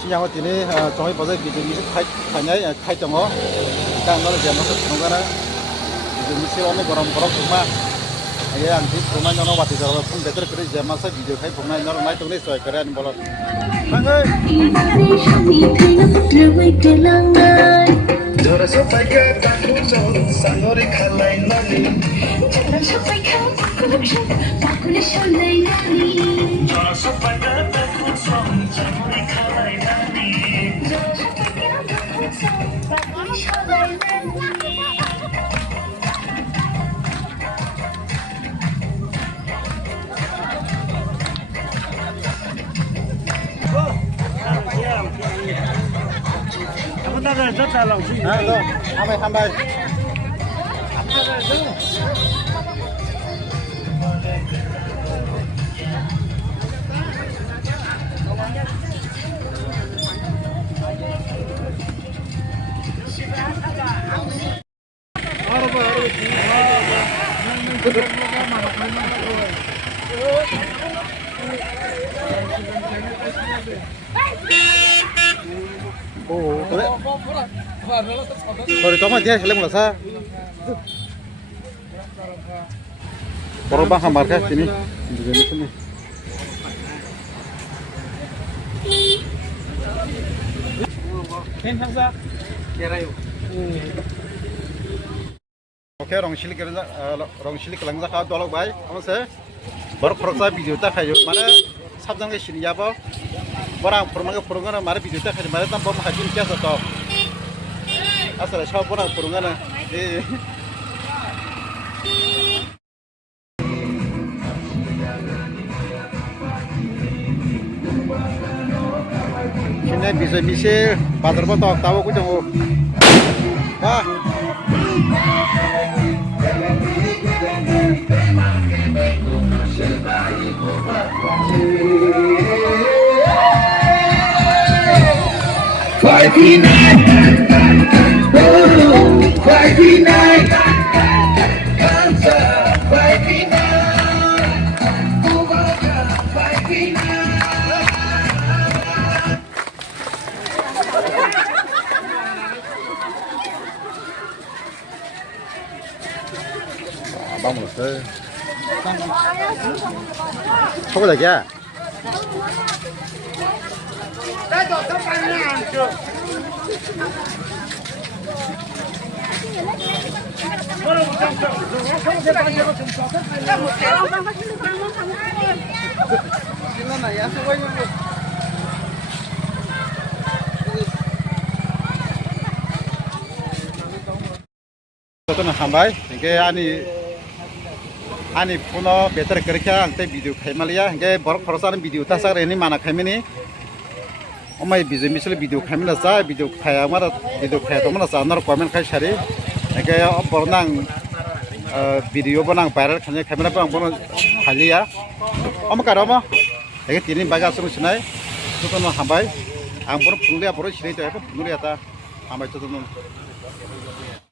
sinyang ini 정이 버섯 비즈니스 khai 정어 일단 너는 제가 먹을 수 있는 거는 비즈니스 오늘 그럼 정말 이게 안 돼. 그만 너는 와서 저 풍대들 그래 이제 마서 비디오 khai 보면 너는 많이 동네 써야 그래 아니 몰라 방을 저래서 빨개 바꾸죠 산놀이 칼라인 나니 저래서 빨개 바꾸죠 바꾸는 셜레인 나니 저래서 빨개 바꾸죠 산놀이 칼라인 나니 저래서 빨개 바꾸죠 바꾸는 셜레인 나니 rất là lòng chị. Rồi, tham bay. Ồ, đấy. Rồi toma dia helem lasa. Korban hamar ka sini. Juga di sini. Ken hamza. Kerayu. Oke, rong silik langza ka dolok bai. Amase. Borok proksa video ta khayo. Mana sabjang ke sini ya ba. Borang purungan mara video ta khayo. Mara tam bom hajin kya sato. Asal shop borang purungan. Kini bisa pasar botok tahu ku jangan. Wah. Friday night, oh, Friday night, Friday night, Friday night. Bông là cơ. Không có được chưa? 저는 한바이 이게 아니 puno better kerja angte video khai malia nge borok khorosan video ta sar ini mana khaimini omai bizo misle video khaimina sa video khai amara video khai to mana sa nar comment khai sari nge bornang video bonang viral khane khaimina bang bono khalia om karama nge tini baga sunu sinai to hambai ang bono punglia boro sinai to punglia ta hambai to